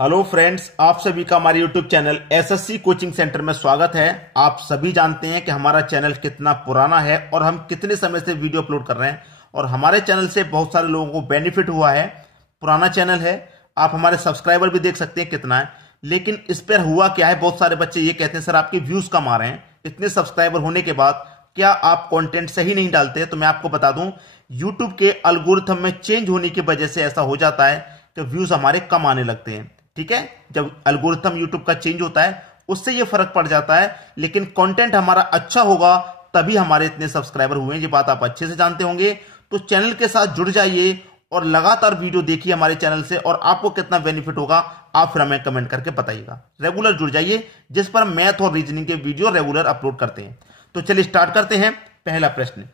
Hello friends, आप सभी का हमारे YouTube channel SSC coaching centre में स्वागत है। आप सभी जानते हैं कि हमारा चैनल कितना पुराना है और हम कितने समय से वीडियो अपलोड कर रहे हैं और हमारे चैनल से बहुत सारे लोगों को बेनिफिट हुआ है। पुराना चैनल है, आप हमारे सब्सक्राइबर भी देख सकते हैं कितना है, लेकिन इस पर हुआ क्या है, बहुत सारे बच्चे ये कहते हैं सर आपके व्यूज कम आ रहे हैं। इतने सब्सक्राइबर होने के बाद क्या आप कंटेंट सही नहीं डालते? तो मैं आपको बता दूं, यूट्यूब के एल्गोरिथम में चेंज होने की वजह से ऐसा हो जाता है कि व्यूज हमारे कम आने लगते हैं। ठीक है, जब एल्गोरिथम यूट्यूब का चेंज होता है उससे ये फर्क पड़ जाता है, लेकिन कंटेंट हमारा अच्छा होगा तभी हमारे इतने सब्सक्राइबर हुए हैं। ये बात आप अच्छे से जानते होंगे। तो चैनल के साथ जुड़ जाइए और लगातार वीडियो देखिए हमारे चैनल से, और आपको कितना बेनिफिट होगा आप फिर हमें कमेंट करके बताइएगा। रेगुलर जुड़ जाइए, जिस पर मैथ और रीजनिंग के वीडियो रेगुलर अपलोड करते हैं। तो चलिए स्टार्ट करते हैं। पहला प्रश्न,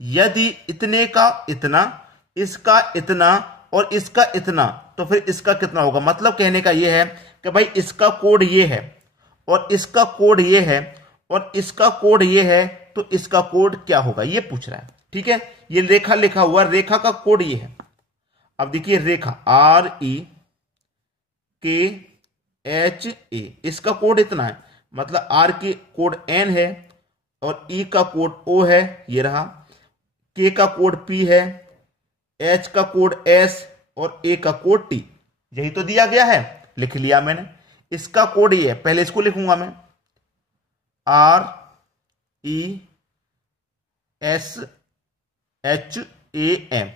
यदि इतने का इतना, इसका इतना और इसका इतना, तो फिर इसका कितना होगा? मतलब कहने का यह है कि भाई इसका कोड ये है और इसका कोड ये है और इसका कोड ये है, तो इसका कोड क्या होगा ये पूछ रहा है। ठीक है, ये रेखा लिखा हुआ, रेखा का कोड ये है। अब देखिए रेखा REKHA, इसका कोड इतना है, मतलब R की कोड N है और E का कोड O है, ये रहा। K का कोड P है, H का कोड S और A का कोड T। यही तो दिया गया है, लिख लिया मैंने। इसका कोड ये है, पहले इसको लिखूंगा मैं RESHAM।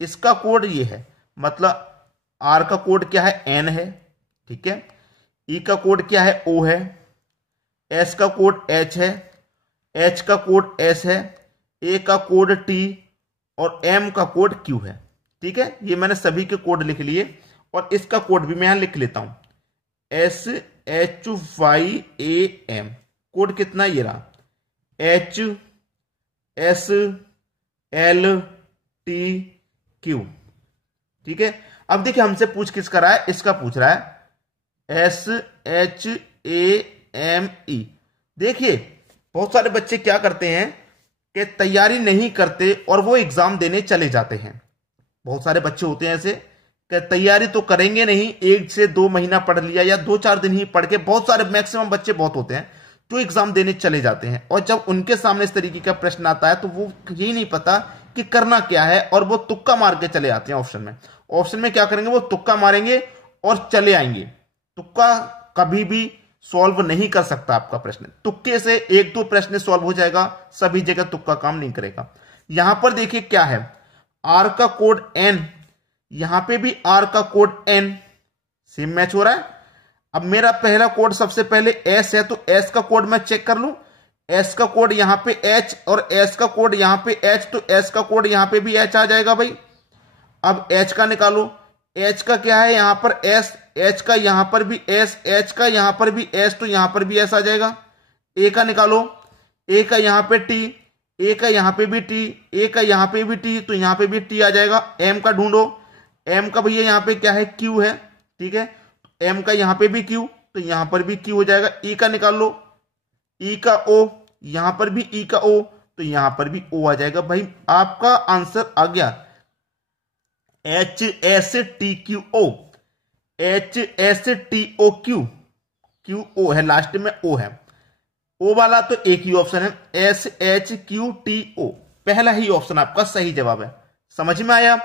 इसका कोड ये है, मतलब R का कोड क्या है? N है। ठीक है, E का कोड क्या है? O है। S का कोड H है, H का कोड S है, A का कोड T और M का कोड Q है। ठीक है, ये मैंने सभी के कोड लिख लिए और इसका कोड भी मैं यहां लिख लेता हूं, SHYAM। कोड कितना? ये रहा, HSLTQ। ठीक है, अब देखिए हमसे पूछ किसका रहा है? इसका पूछ रहा है, SHAME। देखिए बहुत सारे बच्चे क्या करते हैं कि तैयारी नहीं करते और वो एग्जाम देने चले जाते हैं। बहुत सारे बच्चे होते हैं ऐसे कि तैयारी तो करेंगे नहीं, 1 से 2 महीना पढ़ लिया या 2-4 दिन ही पढ़ के, बहुत सारे मैक्सिमम बच्चे बहुत होते हैं जो एग्जाम देने चले जाते हैं, और जब उनके सामने इस तरीके का प्रश्न आता है तो वो यही नहीं पता कि करना क्या है और वो तुक्का मार के चले आते हैं ऑप्शन में। ऑप्शन में क्या करेंगे? वो तुक्का मारेंगे और चले आएंगे। तुक्का कभी भी सॉल्व नहीं कर सकता आपका प्रश्न। तुक्के से 1-2 प्रश्न सॉल्व हो जाएगा, सभी जगह तुक्का काम नहीं करेगा। यहां पर देखिए क्या है, R का कोड N, यहां पे भी R का कोड N, सेम मैच हो रहा है। अब मेरा पहला कोड सबसे पहले S है, तो S का कोड मैं चेक कर लूं। S का कोड यहां पे H और S का कोड यहां पे H, तो S का कोड यहां पे भी H आ जाएगा भाई। अब H का निकालो, H का क्या है? यहां पर S, H का यहां पर भी S, H का यहां पर भी S, तो यहां पर भी S आ जाएगा। A का निकालो, A का यहां पे T, A का यहां पे भी T, A का यहां पे भी T, तो यहां पे भी T आ जाएगा। M का ढूंढो, M का भैया यहां पे क्या है? Q है। ठीक है, M का यहां पे भी Q, तो यहां पर भी Q हो जाएगा। E का निकाल लो, E का O, यहां पर भी E का O, तो यहां पर भी O आ जाएगा। भाई आपका आंसर आ गया HSTQO, HSTOQ, QO है लास्ट में, O है। O वाला तो एक ही ऑप्शन है, SHQTO, पहला ही ऑप्शन आपका सही जवाब है। समझ में आया?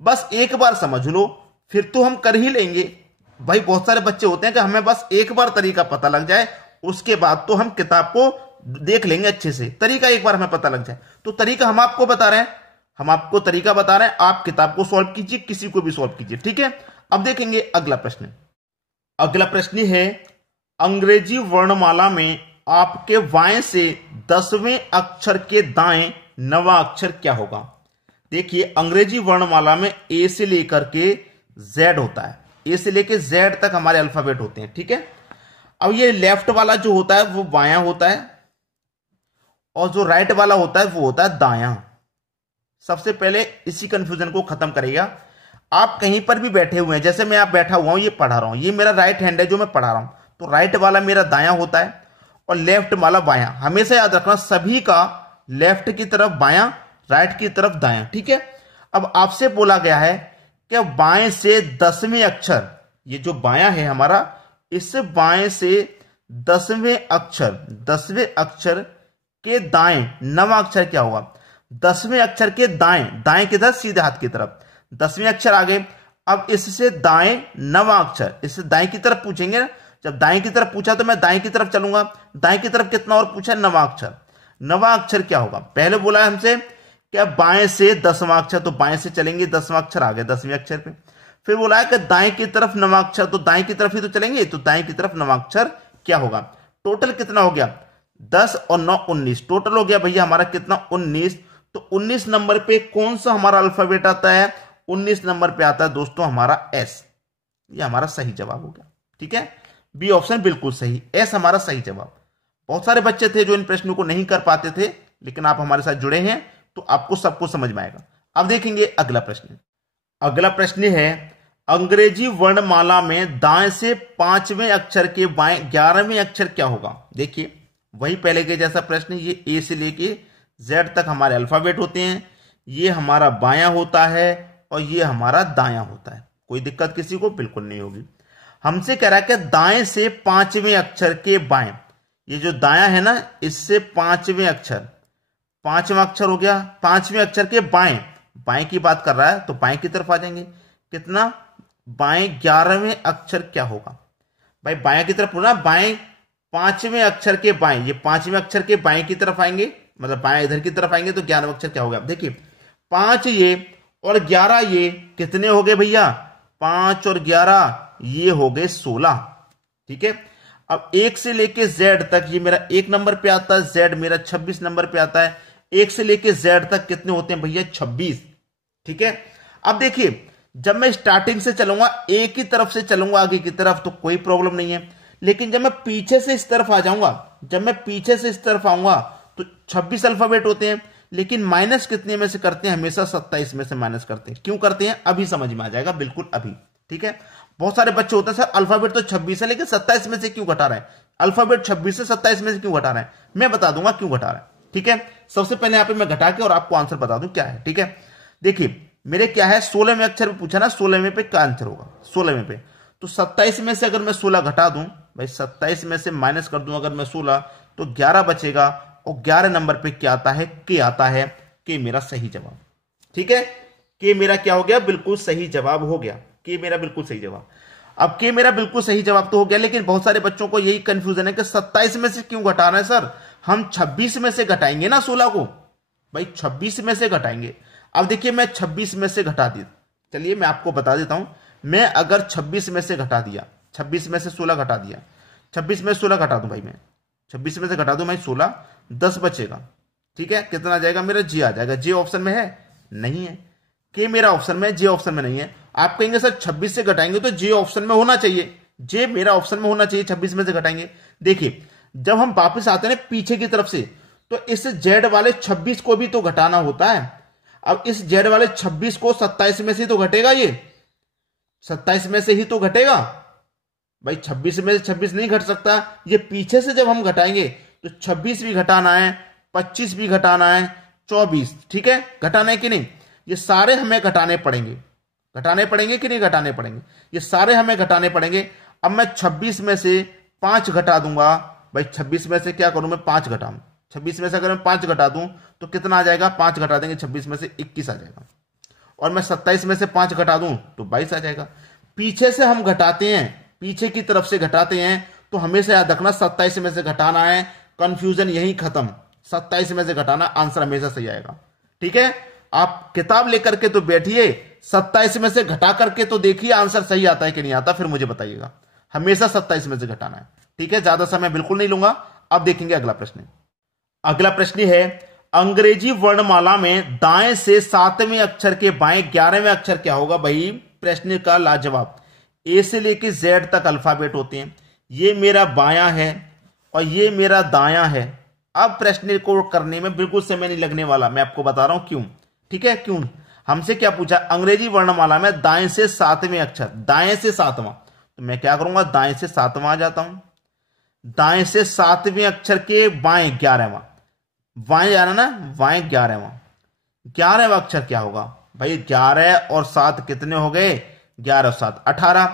बस एक बार समझ लो फिर तो हम कर ही लेंगे। भाई बहुत सारे बच्चे होते हैं कि हमें बस एक बार तरीका पता लग जाए, उसके बाद तो हम किताब को देख लेंगे अच्छे से। तरीका एक बार हमें पता लग जाए, तो तरीका हम आपको बता रहे हैं, हम आपको तरीका बता रहे हैं, आप किताब को सॉल्व कीजिए, किसी को भी सॉल्व कीजिए। ठीक है, अब देखेंगे अगला प्रश्न। अगला प्रश्न है, अंग्रेजी वर्णमाला में आपके बाएं से 10वें अक्षर के दाएं 9वां अक्षर क्या होगा? देखिए अंग्रेजी वर्णमाला में A से लेकर के Z होता है, A से लेकर Z तक हमारे अल्फाबेट होते हैं। ठीक है, अब ये लेफ्ट वाला जो होता है वो बायां होता है और जो राइट वाला होता है वो होता है दायां। सबसे पहले इसी कंफ्यूजन को खत्म करेगा। आप कहीं पर भी बैठे हुए हैं, जैसे मैं आप बैठा हुआ हूं, ये पढ़ा रहा हूं, ये मेरा राइट हैंड है जो मैं पढ़ा रहा हूं, तो राइट वाला मेरा दायां होता है और लेफ्ट वाला बायां। हमेशा याद रखना सभी का लेफ्ट की तरफ बायां, राइट की तरफ दायां। ठीक है, अब आपसे बोला गया है कि बाएं से 10वें अक्षर ये जो बायां है हमारा, इस बाएं से 10वें अक्षर के दाएं 9वां अक्षर क्या होगा? 10वें अक्षर के दाएं, दाएं किधर? सीधे हाथ की तरफ। 10वें अक्षर आ गए। अब इससे दाएं 9वां अक्षर, इससे दाएं की तरफ पूछेंगे ना। जब दाएं की तरफ पूछा तो मैं दाएं की तरफ चलूंगा। दाएं की तरफ कितना और पूछा? 9वां अक्षर। 9वां अक्षर क्या होगा? पहले बोला है हमसे क्या बाएं से 10वां अक्षर, तो बाएं से चलेंगे, 10वां अक्षर आ गया 10वें अक्षर पे। फिर बोला है कि दाएं की तरफ 9वां अक्षर, तो दाएं की तरफ ही तो चलेंगे, तो दाएं की तरफ 9वां अक्षर क्या होगा? टोटल कितना हो गया? 10 और 9 19, टोटल हो गया भैया हमारा कितना? 19। तो 19 नंबर पे कौन सा हमारा अल्फाबेट आता है? 19 नंबर पे आता है दोस्तों हमारा एस। ये हमारा सही जवाब हो गया। ठीक है, बी ऑप्शन बिल्कुल सही, एस हमारा सही जवाब। बहुत सारे बच्चे थे जो इन प्रश्नों को नहीं कर पाते थे, लेकिन आप हमारे साथ जुड़े हैं तो आपको सबको समझ में आएगा। अब देखेंगे अगला प्रश्न। अगला प्रश्न है अंग्रेजी वर्णमाला में दाएं से 5वें अक्षर के बाएं 11वें अक्षर क्या होगा? देखिए वही पहले के जैसा प्रश्न, ये ए से लेके जेड तक हमारे अल्फाबेट होते हैं। ये हमारा बायां होता है और ये हमारा दायां होता है। कोई दिक्कत किसी को बिल्कुल नहीं होगी। हमसे कह रहा है कि दाएं से 5वें अक्षर के बाएं, ये जो दायां है ना, इससे 5वें अक्षर, 5वां अक्षर हो गया, 5वें अक्षर के बाएं, बाएं की बात कर रहा है तो बाएं की तरफ आ जाएंगे। कितना? बाएं 11वें अक्षर क्या होगा? भाई बाएं की तरफ बोला, बाएं 5वें अक्षर के बाएं, ये 5वें अक्षर के बाएं की तरफ आएंगे, मतलब बाएं इधर की तरफ आएंगे तो 11वां अक्षर क्या होगा? देखिए 5 ये और 11 ये कितने हो गए भैया? 5 और 11 ये हो गए 16। ठीक है, अब 1 से लेके जेड तक ये मेरा 1 नंबर पे आता है, जेड मेरा 26 नंबर पे आता है। 1 से लेके जेड तक कितने होते हैं भैया? 26। ठीक है, अब देखिए जब मैं स्टार्टिंग से चलूंगा, एक ही तरफ से चलूंगा आगे की तरफ तो कोई प्रॉब्लम नहीं है, लेकिन जब मैं पीछे से इस तरफ आ जाऊंगा, जब मैं पीछे से इस तरफ आऊंगा तो 26 अल्फाबेट होते हैं, लेकिन माइनस कितने में से करते हैं? हमेशा 27 में से माइनस करते हैं। क्यों करते हैं अभी समझ में आ जाएगा, बिल्कुल अभी। ठीक है, बहुत सारे बच्चे होते हैं सर अल्फाबेट तो 26 है लेकिन 27 में से क्यों घटा रहे हैं? अल्फाबेट 26 से 27 में से क्यों घटा रहे हैं? मैं बता दूंगा क्यों घटा रहे हैं। ठीक है, सबसे पहले यहां पे मैं घटा के और आपको आंसर बता दूं क्या है। ठीक है, देखिए मेरे क्या है, 16वें अक्षर पे पूछा ना, 16वें पे क्या आंसर होगा? 16वें पे तो 27 में से अगर मैं 16 घटा दूं, भाई 27 में से माइनस कर दूं अगर मैं 16, तो 11 बचेगा और 11 नंबर पे क्या आता है? के आता है। के मेरा सही जवाब। ठीक है, के मेरा क्या हो गया? बिल्कुल सही जवाब हो गया। के मेरा बिल्कुल सही जवाब। अब के मेरा बिल्कुल सही जवाब तो हो गया, लेकिन बहुत सारे बच्चों को यही कंफ्यूजन है कि 27 में से क्यों घटा रहे हैं सर? हम 26 में से घटाएंगे ना 16 को, भाई 26 में से घटाएंगे। अब देखिए मैं 26 में से घटा दी, चलिए मैं आपको बता देता हूं। मैं अगर 26 में से घटा दिया, 26 में से 16 घटा दिया, 26 में 16 घटा दूं भाई, मैं 26 में से घटा दूं भाई 16, 10 बचेगा। ठीक है, कितना आ जाएगा मेरा? जे आ जाएगा। जे ऑप्शन में है? नहीं है। के मेरा ऑप्शन में, जे ऑप्शन में नहीं है। आप कहेंगे सर 26 से घटाएंगे तो जे ऑप्शन में होना चाहिए, जे मेरा ऑप्शन में होना चाहिए, 26 में से घटाएंगे। देखिए जब हम वापस आते हैं पीछे की तरफ से, तो इस जेड वाले 26 को भी तो घटाना होता है। अब इस जेड वाले 26 को 27 में से तो घटेगा, ये 27 में से ही तो घटेगा भाई, 26 में से 26 नहीं घट सकता। ये पीछे से जब हम घटाएंगे तो 26 भी घटाना है, 25 भी घटाना है, 24, ठीक है, घटाना है कि नहीं? ये सारे हमें घटाने पड़ेंगे। घटाने पड़ेंगे कि नहीं घटाने पड़ेंगे? ये सारे हमें घटाने पड़ेंगे। अब मैं 26 में से 5 घटा दूंगा भाई, 26 में से क्या करूं मैं? 5 घटाऊं। 26 में से अगर मैं 5 घटा दूं तो कितना आ जाएगा? 5 घटा देंगे 26 में से 21 आ जाएगा। और मैं 27 में से 5 घटा दूं तो 22 आ जाएगा। पीछे से हम घटाते हैं, पीछे की तरफ से घटाते हैं, तो हमेशा याद रखना 27 में से घटाना है। कंफ्यूजन यही खत्म, 27 में से घटाना, आंसर हमेशा सही आएगा। ठीक है, आप किताब लेकर के तो बैठिए, 27 में से घटा करके तो देखिए आंसर सही आता है कि नहीं आता, फिर मुझे बताइएगा। हमेशा 27 में से घटाना है। ठीक है, ज्यादा समय बिल्कुल नहीं लूंगा। अब देखेंगे अगला प्रश्न। अगला प्रश्न है अंग्रेजी वर्णमाला में दाएं से 7वें अक्षर के बाएं 11वें अक्षर क्या होगा? भाई प्रश्न का लाजवाब। ए से लेके जेड तक अल्फाबेट होते हैं। ये मेरा बायां है और ये मेरा दायां है। अब प्रश्न को करने में बिल्कुल समय नहीं लगने वाला, मैं आपको बता रहा हूं क्यों। ठीक है, क्यों? हमसे क्या पूछा? अंग्रेजी वर्णमाला में दाएं से 7वें अक्षर, दाएं से 7वां, तो मैं क्या करूंगा? दाएं से 7वां आ जाता हूं। दाएं से 7वें अक्षर के बाएं 11वां, बाएं जाना ना, बाएं 11वां, 11वां अक्षर क्या होगा? भाई 11 और 7 कितने हो गए? 11 और 7 18।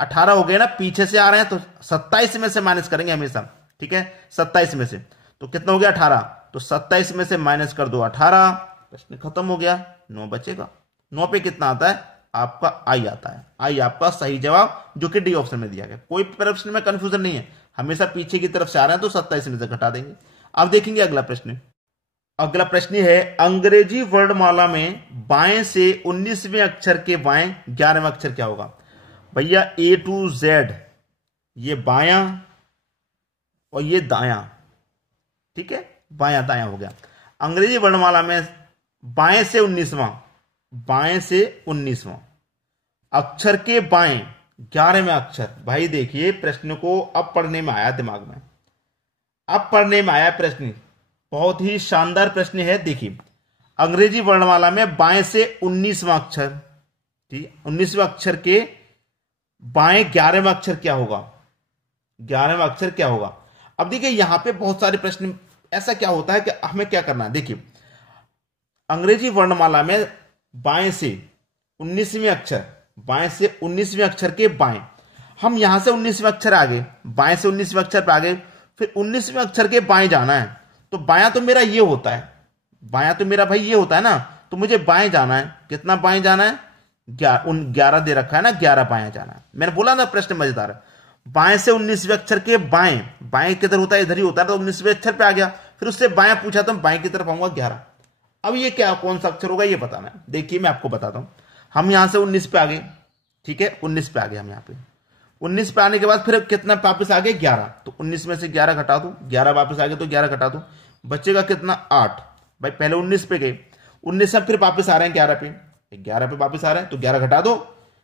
18 हो गए ना, पीछे से आ रहे हैं तो 27 में से माइनस करेंगे हमेशा, ठीक है, 27 में से। तो कितना हो गया 18, तो 27 में से माइनस कर दो 18, प्रश्न खत्म हो गया, 9 बचेगा। 9 पे कितना आता है आपका आई आता है, आई आपका सही जवाब जो कि डी ऑप्शन में दिया गया। कोई प्रश्न में कंफ्यूजन नहीं है, हमेशा पीछे की तरफ से आ रहे हैं तो 27 में से घटा देंगे। अब देखेंगे अगला प्रश्न। अगला प्रश्न है अंग्रेजी वर्णमाला में बाएं से 19वें अक्षर के बाएं 11वें अक्षर क्या होगा। भैया A to Z, ये बायां और ये दायां, ठीक है, बायां दायां हो गया। अंग्रेजी वर्णमाला में बाएं से 19वां, बाएं से 19वां अक्षर के बाएं 11वें अक्षर। भाई देखिए प्रश्न को अब पढ़ने में आया दिमाग में, अब पढ़ने में आया प्रश्न, बहुत ही शानदार प्रश्न है। देखिए अंग्रेजी वर्णमाला में बाएं से 19वां अक्षर, ठीक, 19वें अक्षर के बाएं 11वें अक्षर क्या होगा, 11वें अक्षर क्या होगा। अब देखिए यहां पे बहुत सारे प्रश्न, ऐसा क्या होता है कि हमें क्या करना है। देखिए अंग्रेजी वर्णमाला में बाएं से 19वें अक्षर, बाएं से 19वें अक्षर के बाएं, हम यहां से 19वें अक्षर आ गए, बाएं से 19वें अक्षर पे आ गए, फिर 19वें अक्षर के बाएं जाना है। तो बायां तो मेरा ये होता है, बायां तो मेरा भाई ये होता है ना, तो मुझे बाएं जाना है। कितना बाएं जाना है, 11 दे रखा है ना, 11 बाएं जाना है। मैंने बोला ना प्रश्न मजेदार है। बाएं से 19वें अक्षर के बाएं, बाएं किधर होता है, इधर ही होता है, तो 19वें अक्षर पे आ गया, फिर उससे बाएं पूछा तो बाएं की तरफ आऊंगा 11। अब ये क्या कौन सा अक्षर होगा ये बताना है। देखिए मैं आपको बताता हूं, हम यहां से 19 पे आ गए, ठीक है, 19 पे आ गए हम यहाँ पे। 19 पे आने के बाद फिर कितना वापस आ गए 11, तो 19 में से 11 घटा दो, 11 वापस आ गए तो 11 घटा दो, बचेगा कितना 8। भाई पहले 19 पे गए, 19 से फिर वापस आ रहे हैं 11 पे, 11 पे वापस आ रहे हैं तो 11 घटा दो,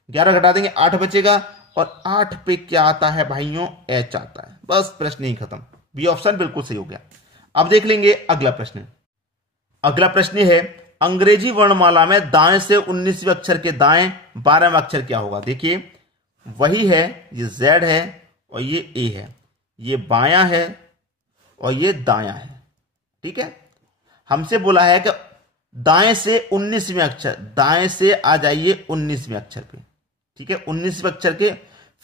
11 घटा देंगे 8 बचेगा, और 8 पे क्या आता है भाइयों, एच आता है। बस प्रश्न ही खत्म, बी ऑप्शन बिल्कुल सही हो गया। अब देख लेंगे अगला प्रश्न। अगला प्रश्न है अंग्रेजी वर्णमाला में दाएं से 19वें अक्षर के दाएं 12वें अक्षर क्या होगा। देखिए वही है, ये Z है और ये A है, ये बायां है और ये दायां है, ठीक है। हमसे बोला है कि दाएं से 19वें अक्षर, दाएं से आ जाइए 19वें अक्षर पे, ठीक है, 19वें अक्षर के,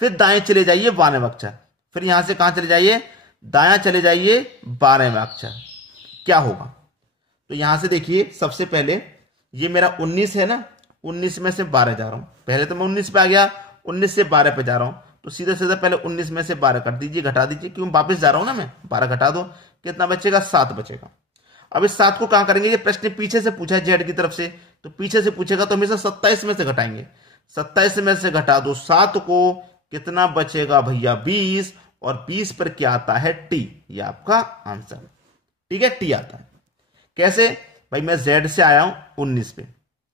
फिर दाएं चले जाइए 12वें अक्षर, फिर यहां से कहां चले जाइए, दायां चले जाइए 12वें अक्षर, क्या होगा। तो यहां से देखिए सबसे पहले ये मेरा 19 है ना, 19 में से 12 जा रहा हूं, पहले तो मैं 19 पे आ गया, 19 से 12 पे जा रहा हूं, तो सीधा सीधा पहले 19 में से 12 कर दीजिए, घटा दीजिए, क्यों वापस जा रहा हूं ना मैं, 12 घटा दो, कितना बचेगा 7 बचेगा। अब इस 7 को कहां करेंगे, ये प्रश्न पीछे से पूछा है जेड की तरफ से, तो पीछे से पूछेगा तो हमेशा 27 में से घटाएंगे, 27 में से घटा दो 7 को, कितना बचेगा भैया 20, और 20 पर क्या आता है टी, ये आपका आंसर, ठीक है, टी आता है। कैसे भाई, मैं जेड से आया हूं 19 पे,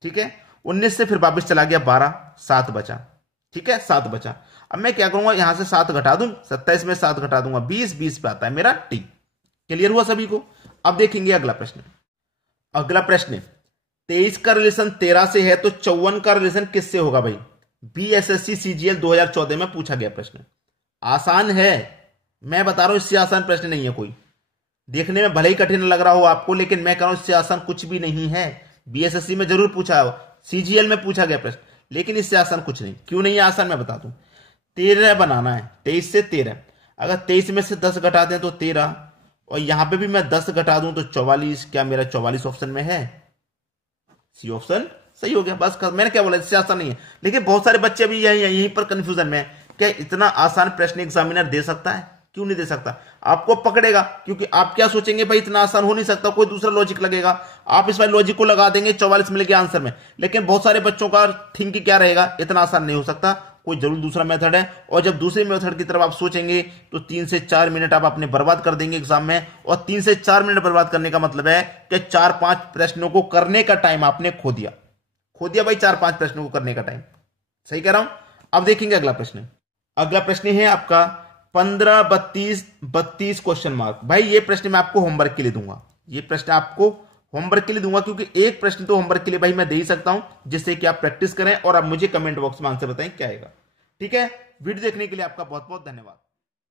ठीक है, 19 से फिर वापस चला गया 12, 7 बचा, ठीक है, 7 बचा। अब मैं क्या करूंगा, यहां से 7 घटा दूं, 27 में 7 घटा दूंगा 20, 20 पे आता है मेरा टी। क्लियर हुआ सभी को। अब देखेंगे अगला प्रश्न। अगला प्रश्न 23 का रिलेशन 13 से है तो 54 का रिलेशन किससे होगा भाई। BSSC CGL 2014 में पूछा गया प्रश्न, आसान है, मैं बता रहा हूं, इससे आसान प्रश्न नहीं है कोई। देखने में भले ही कठिन लग रहा हो आपको, लेकिन मैं कह रहा हूं इससे आसान कुछ भी नहीं है। BSSC में जरूर पूछा हो, CGL में पूछा गया प्रश्न, लेकिन इससे आसान कुछ नहीं। क्यों नहीं है आसान, मैं बता दूं। 13 बनाना है, 23 से 13, अगर 23 में से 10 घटा दें तो 13, और यहां पे भी मैं 10 घटा दूं तो 44, क्या मेरा 44 ऑप्शन में है, सी ऑप्शन सही हो गया। बस मैंने क्या बोला, इससे आसान नहीं है, लेकिन बहुत सारे बच्चे भी यहीं पर कंफ्यूजन में है, क्या इतना आसान प्रश्न एग्जामिनर दे सकता है, क्यों नहीं दे सकता, आपको पकड़ेगा, क्योंकि आप क्या सोचेंगे भाई इतना आसान हो नहीं सकता, कोई दूसरा लॉजिक लगेगा, आप इस बार लॉजिक को लगा देंगे 44 मिल गया आंसर में, लेकिन बहुत सारे बच्चों का थिंक क्या रहेगा, इतना आसान नहीं हो सकता, कोई जरूर दूसरा मेथड है। और जब दूसरे मेथड की तरफ आप सोचेंगे तो 3 से 4 मिनट आप अपने बर्बाद कर देंगे एग्जाम में, और 3 से 4 मिनट बर्बाद करने का मतलब है कि 4-5 प्रश्नों को करने का टाइम आपने खो दिया भाई, 4-5 प्रश्नों को करने का टाइम। सही कह रहा हूं। अब देखेंगे अगला प्रश्न। अगला प्रश्न है आपका 15, 32 क्वेश्चन मार्क। भाई ये प्रश्न मैं आपको होमवर्क के लिए दूंगा, ये प्रश्न आपको होमवर्क के लिए दूंगा, क्योंकि एक प्रश्न तो होमवर्क के लिए भाई मैं दे ही सकता हूं, जिससे कि आप प्रैक्टिस करें और आप मुझे कमेंट बॉक्स में आंसर बताएं क्या आएगा। ठीक है, वीडियो देखने के लिए आपका बहुत बहुत धन्यवाद।